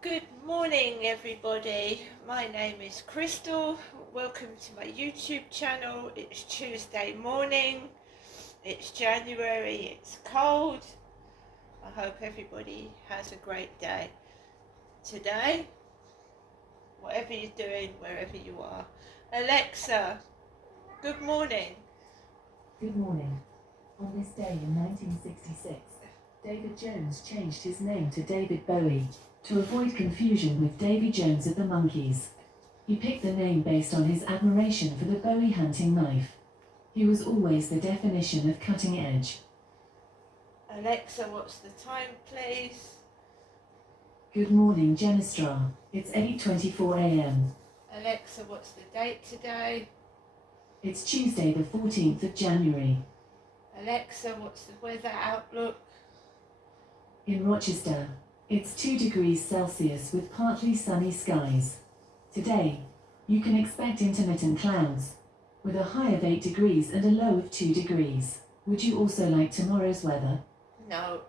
Good morning, everybody. My name is Crystal. Welcome to my YouTube channel. It's Tuesday morning. It's January. It's cold. I hope everybody has a great day today, whatever you're doing, wherever you are. Alexa, good morning. Good morning. On this day in 1966, David Jones changed his name to David Bowie to avoid confusion with Davy Jones of the Monkees. He picked the name based on his admiration for the Bowie hunting knife. He was always the definition of cutting edge. Alexa, what's the time, please? Good morning, Genestra. It's 8:24 a.m. Alexa, what's the date today? It's Tuesday the 14th of January. Alexa, what's the weather outlook? In Rochester, it's 2 degrees Celsius with partly sunny skies. Today, you can expect intermittent clouds, with a high of 8 degrees and a low of 2 degrees. Would you also like tomorrow's weather? No.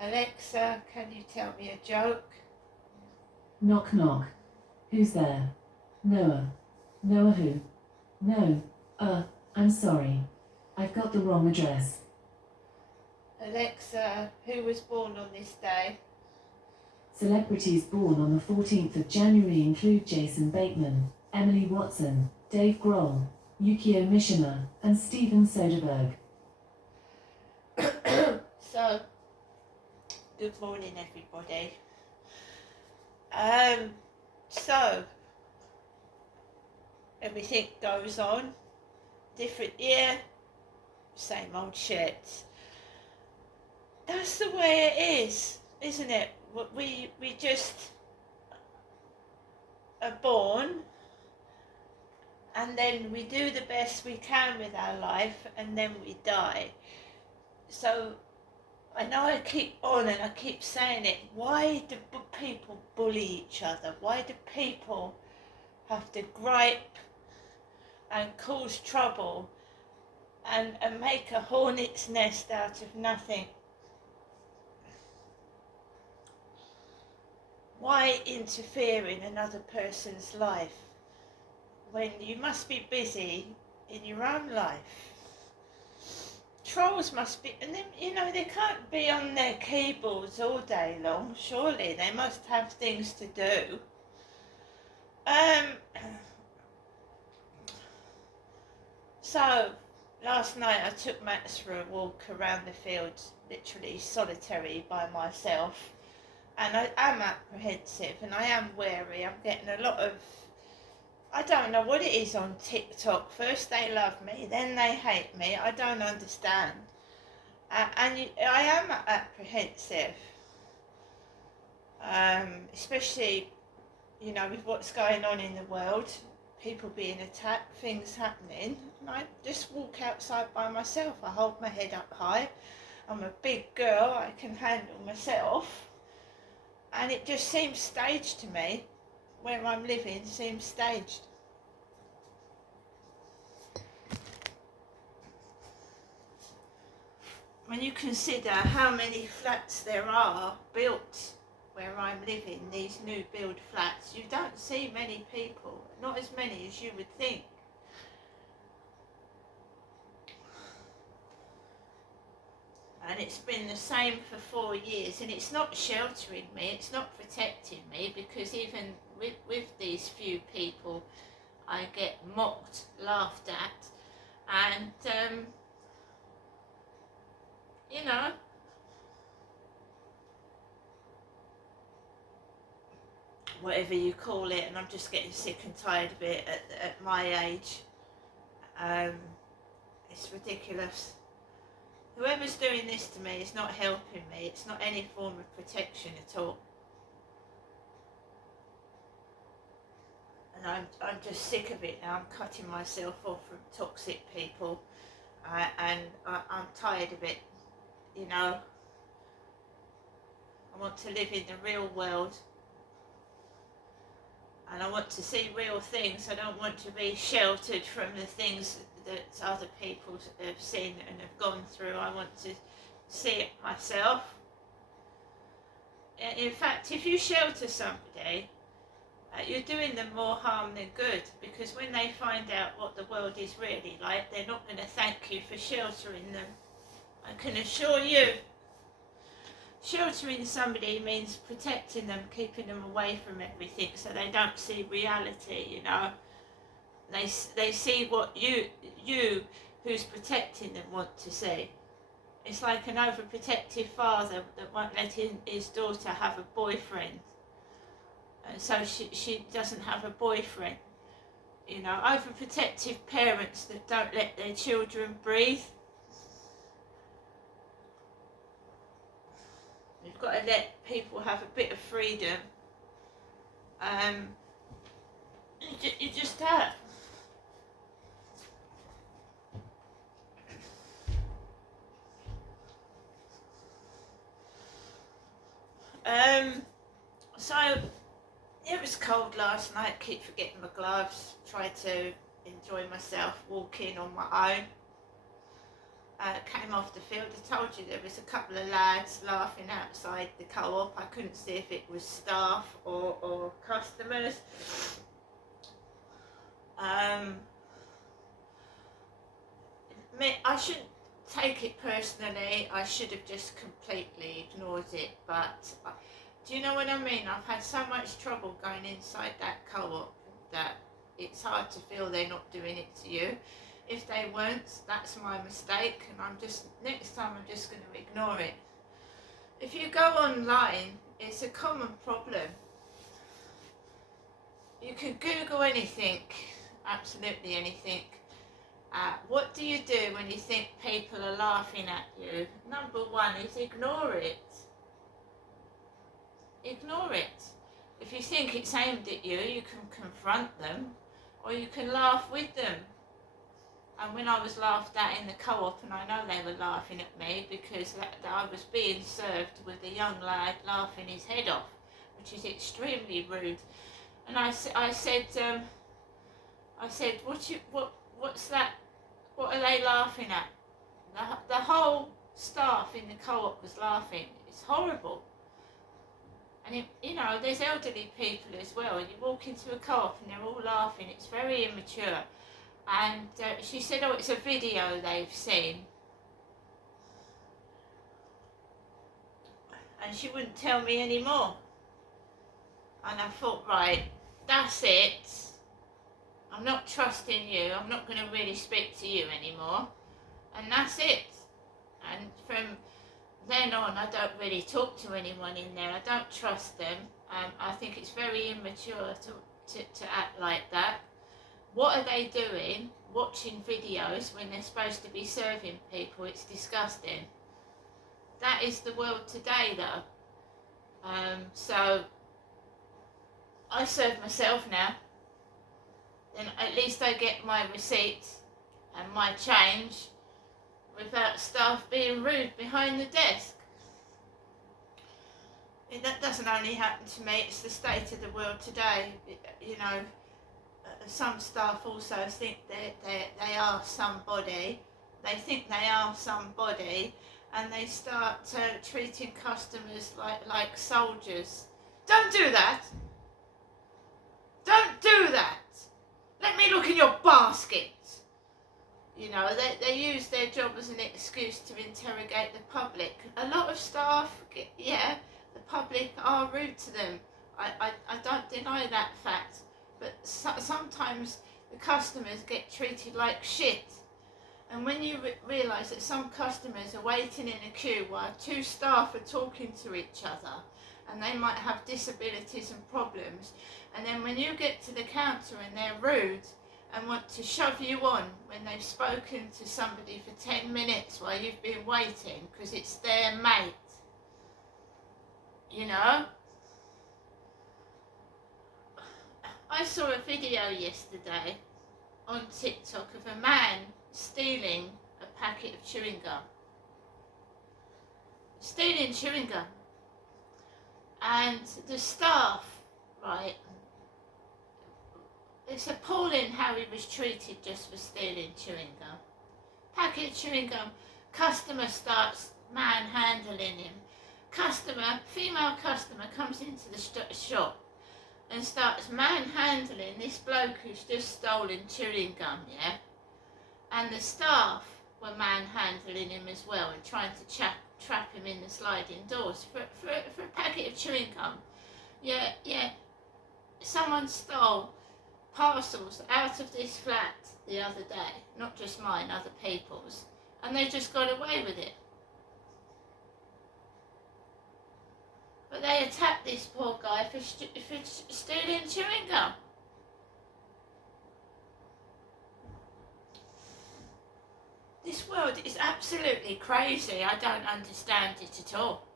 Alexa, can you tell me a joke? Knock knock. Who's there? Noah. Noah who? No. I'm sorry. I've got the wrong address. Alexa, who was born on this day? Celebrities born on the 14th of January include Jason Bateman, Emily Watson, Dave Grohl, Yukio Mishima, and Steven Soderbergh. So, good morning, everybody. So, everything goes on. Different year, same old shit. That's the way it is, isn't it? We just are born, and then we do the best we can with our life, and then we die. So I know I keep on and I keep saying it. Why do people bully each other? Why do people have to gripe and cause trouble and make a hornet's nest out of nothing? Why interfere in another person's life when you must be busy in your own life? Trolls must be, and they can't be on their keyboards all day long, surely. They must have things to do. So, last night I took Max for a walk around the fields, literally solitary by myself. And I am apprehensive and I am wary. I'm getting a lot of, I don't know what it is on TikTok. First they love me, then they hate me. I don't understand. I am apprehensive. Especially, with what's going on in the world. People being attacked, things happening. And I just walk outside by myself. I hold my head up high. I'm a big girl. I can handle myself. And it just seems staged to me. Where I'm living seems staged. When you consider how many flats there are built where I'm living, these new build flats, you don't see many people, not as many as you would think. And it's been the same for 4 years, and it's not sheltering me, it's not protecting me, because even with these few people I get mocked, laughed at, and whatever you call it, and I'm just getting sick and tired of it at my age. It's ridiculous. Whoever's doing this to me is not helping me. It's not any form of protection at all. And I'm just sick of it now. I'm cutting myself off from toxic people. And I'm tired of it. I want to live in the real world. And I want to see real things. I don't want to be sheltered from the things that other people have seen and have gone through. I want to see it myself. in fact, if you shelter somebody, you're doing them more harm than good, because when they find out what the world is really like, they're not going to thank you for sheltering them. I can assure you, sheltering somebody means protecting them, keeping them away from everything so they don't see reality, you know. They see what you who's protecting them want to see. It's like an overprotective father that won't let his daughter have a boyfriend. And so she doesn't have a boyfriend. You know, overprotective parents that don't let their children breathe. You've got to let people have a bit of freedom. You just have. So it was cold last night, keep forgetting my gloves, tried to enjoy myself walking on my own. Came off the field, I told you there was a couple of lads laughing outside the co-op. I couldn't see if it was staff or customers. I shouldn't take it personally, I should have just completely ignored it, but do you know what I mean? I've had so much trouble going inside that co-op that it's hard to feel they're not doing it to you. If they weren't, that's my mistake, and next time I'm just going to ignore it. If you go online, it's a common problem. You can Google anything, absolutely anything. What do you do when you think people are laughing at you? Number one is ignore it. Ignore it. If you think it's aimed at you, you can confront them, or you can laugh with them. And when I was laughed at in the co-op, and I know they were laughing at me because I was being served with a young lad laughing his head off, which is extremely rude. And I said, what's that? What are they laughing at? The whole staff in the co-op was laughing. It's horrible. And there's elderly people as well. You walk into a co-op and they're all laughing. It's very immature. And she said, oh, it's a video they've seen. And she wouldn't tell me any more. And I thought, right, that's it. I'm not trusting you. I'm not going to really speak to you anymore. And that's it. And from then on, I don't really talk to anyone in there. I don't trust them. I think it's very immature to act like that. What are they doing? Watching videos when they're supposed to be serving people. It's disgusting. That is the world today, though. So I serve myself now. Then at least I get my receipt and my change without staff being rude behind the desk. And that doesn't only happen to me, it's the state of the world today. Some staff also think they are somebody. They think they are somebody, and they start treating customers like soldiers. Don't do that! Don't do that! Let me look in your basket! They use their job as an excuse to interrogate the public. A lot of staff, the public are rude to them. I don't deny that fact. But sometimes the customers get treated like shit. And when you realise that some customers are waiting in a queue while two staff are talking to each other, and they might have disabilities and problems, and then when you get to the counter and they're rude and want to shove you on when they've spoken to somebody for 10 minutes while you've been waiting because it's their mate, I saw a video yesterday on TikTok of a man stealing a packet of chewing gum. Stealing chewing gum. And the staff, right, it's appalling how he was treated just for stealing chewing gum. Packet of chewing gum, customer starts manhandling him. female customer comes into the shop and starts manhandling this bloke who's just stolen chewing gum, yeah? And the staff were manhandling him as well and trying to trap him in the sliding doors for a packet of chewing gum. Yeah. Someone stole parcels out of this flat the other day, not just mine, other people's, and they just got away with it. But they attacked this poor guy for stealing chewing gum. This world is absolutely crazy. I don't understand it at all.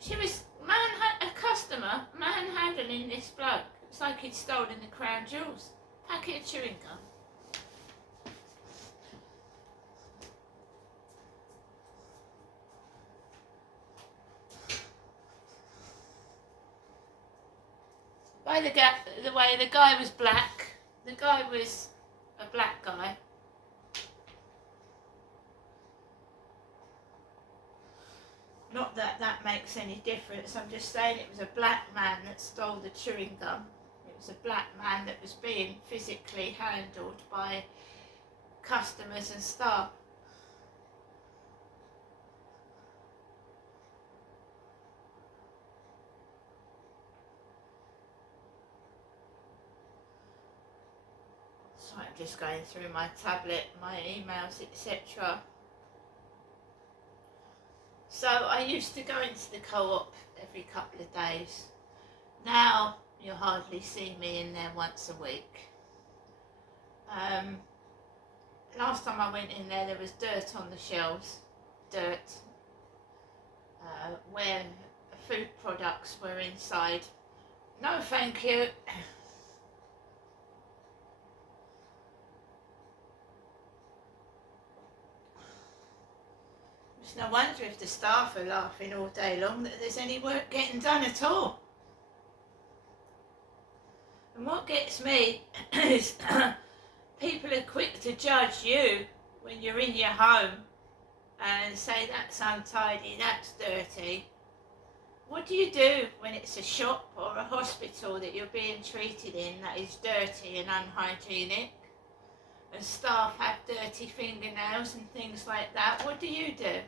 She was a customer manhandling this bloke. It's like he'd stolen the crown jewels. Packet of chewing gum. By the way, the guy was black. The guy was a black guy. Not that that makes any difference. I'm just saying it was a black man that stole the chewing gum. It was a black man that was being physically handled by customers and staff. So I'm just going through my tablet, my emails, etc. So I used to go into the co-op every couple of days. Now you'll hardly see me in there once a week. Last time I went in there was dirt on the shelves. Dirt. Where food products were inside. No thank you. It's no wonder if the staff are laughing all day long that there's any work getting done at all. And what gets me is people are quick to judge you when you're in your home and say that's untidy, that's dirty. What do you do when it's a shop or a hospital that you're being treated in that is dirty and unhygienic? And staff have dirty fingernails and things like that. What do you do?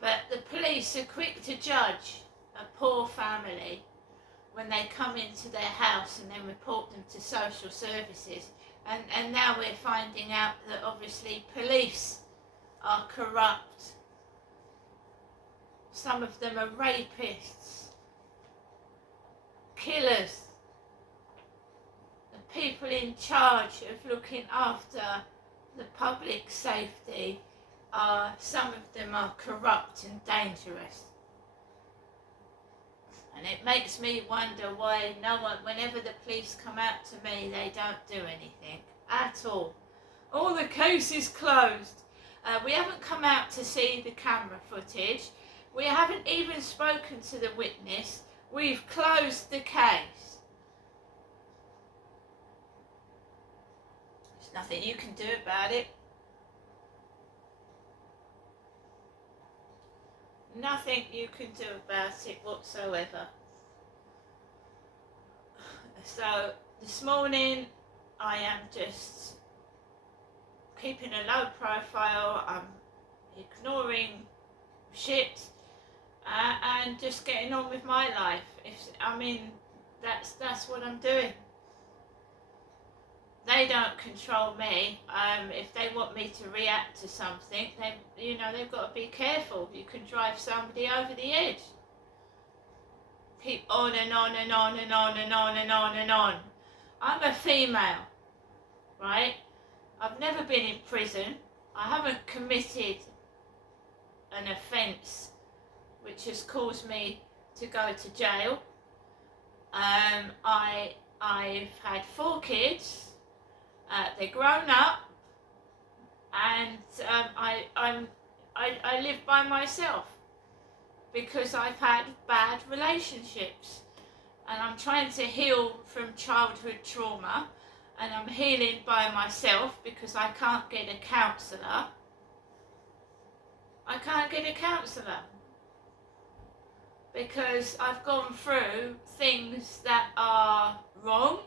But the police are quick to judge a poor family when they come into their house and then report them to social services. And now we're finding out that obviously police are corrupt. Some of them are rapists, killers. The people in charge of looking after the public safety some of them are corrupt and dangerous. And it makes me wonder why no one, whenever the police come out to me, they don't do anything at all. All the case is closed. We haven't come out to see the camera footage. We haven't even spoken to the witness. We've closed the case. There's nothing you can do about it. Nothing you can do about it whatsoever. So this morning I am just keeping a low profile. I'm ignoring shit and just getting on with my life. That's what I'm doing. They don't control me. If they want me to react to something, they've got to be careful. You can drive somebody over the edge. Keep on and on and on and on and on and on and on. I'm a female, right? I've never been in prison. I haven't committed an offence which has caused me to go to jail. I've had 4 kids. They're grown up, and I live by myself because I've had bad relationships, and I'm trying to heal from childhood trauma, and I'm healing by myself because I can't get a counsellor. I can't get a counsellor because I've gone through things that are wrong,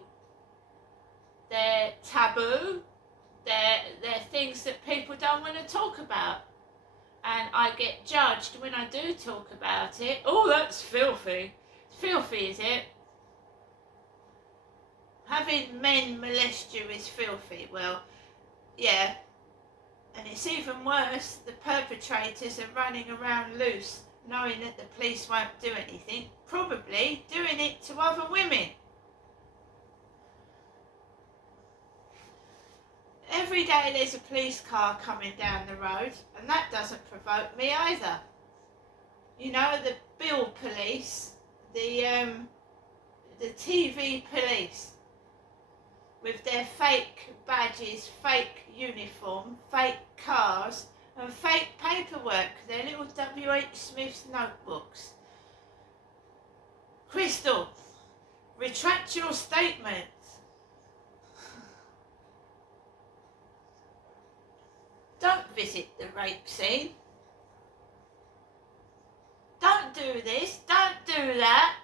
they're taboo, they're things that people don't want to talk about. And I get judged when I do talk about it. Oh, that's filthy. Filthy, is it? Having men molest you is filthy. Well, yeah. And it's even worse, the perpetrators are running around loose, knowing that the police won't do anything, probably doing it to other women. Every day there's a police car coming down the road, and that doesn't provoke me either. You know, the bill police, the TV police, with their fake badges, fake uniform, fake cars, and fake paperwork, their little W.H. Smith's notebooks. Crystal, retract your statement. Don't visit the rape scene. Don't do this, don't do that.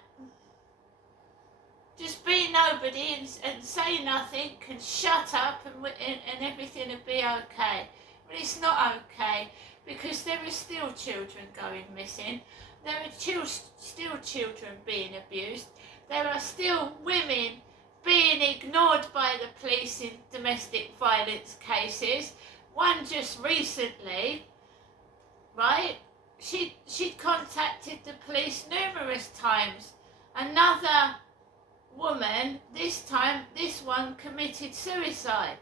Just be nobody and say nothing and shut up and everything will be okay. But it's not okay, because there are still children going missing. There are still children being abused. There are still women being ignored by the police in domestic violence cases. One just recently, right? She'd contacted the police numerous times. Another woman, this one committed suicide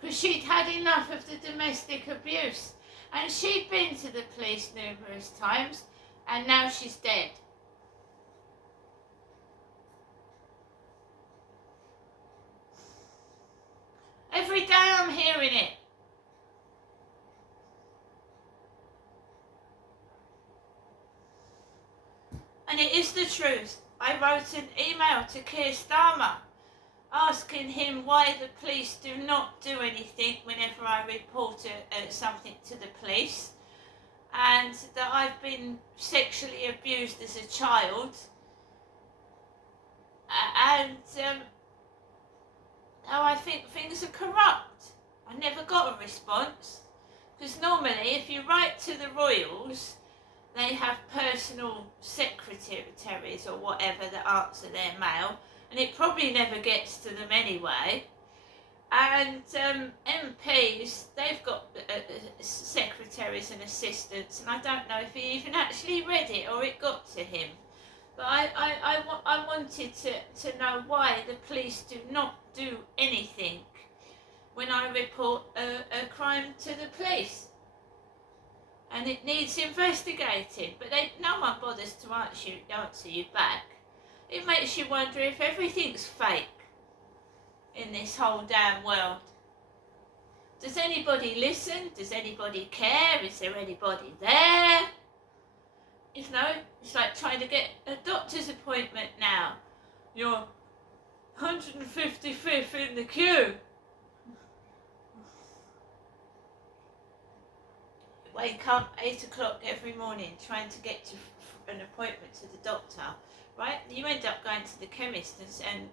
because she'd had enough of the domestic abuse, and she'd been to the police numerous times, and now she's dead. Every day I'm hearing it. And it is the truth. I wrote an email to Keir Starmer asking him why the police do not do anything whenever I report something to the police, and that I've been sexually abused as a child, and how I think things are corrupt. I never got a response, because normally if you write to the royals, they have personal secretaries or whatever that answer their mail, and it probably never gets to them anyway. And MPs, they've got secretaries and assistants, and I don't know if he even actually read it or it got to him. But I wanted to know why the police do not do anything when I report a crime to the police. And it needs investigating, but no one bothers to answer you back. It makes you wonder if everything's fake in this whole damn world. Does anybody listen? Does anybody care? Is there anybody there? You know, it's like trying to get a doctor's appointment now. You're 155th in the queue. Wake up 8 o'clock every morning trying to get to an appointment to the doctor, right? You end up going to the chemist and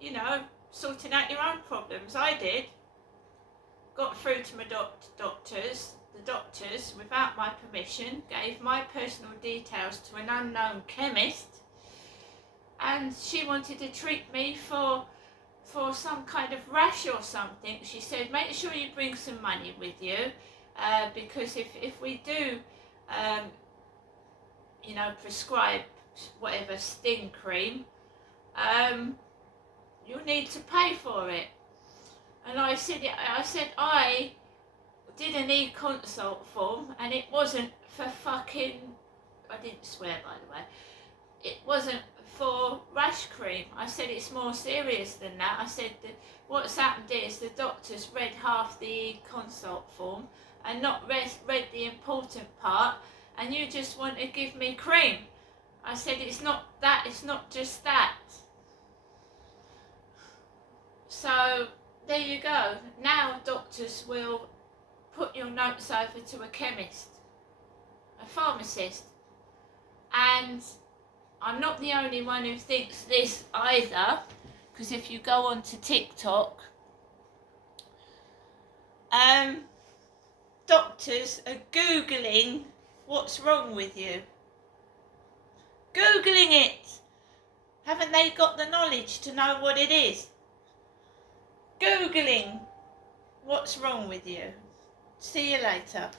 you know, sorting out your own problems. I did. Got through to my doctors. The doctors, without my permission, gave my personal details to an unknown chemist, and she wanted to treat me for some kind of rash or something. She said, make sure you bring some money with you, because if we do, you know, prescribe whatever sting cream, you'll need to pay for it. And I said I did an e-consult form, and it wasn't for fucking, I didn't swear by the way, it wasn't for rash cream. I said it's more serious than that. I said that what's happened is the doctors read half the consult form and not read the important part, and you just want to give me cream. I said it's not that, it's not just that. So there you go. Now doctors will put your notes over to a chemist, a pharmacist, and I'm not the only one who thinks this either, because if you go on to TikTok, doctors are Googling what's wrong with you. Googling it. Haven't they got the knowledge to know what it is? Googling what's wrong with you. See you later.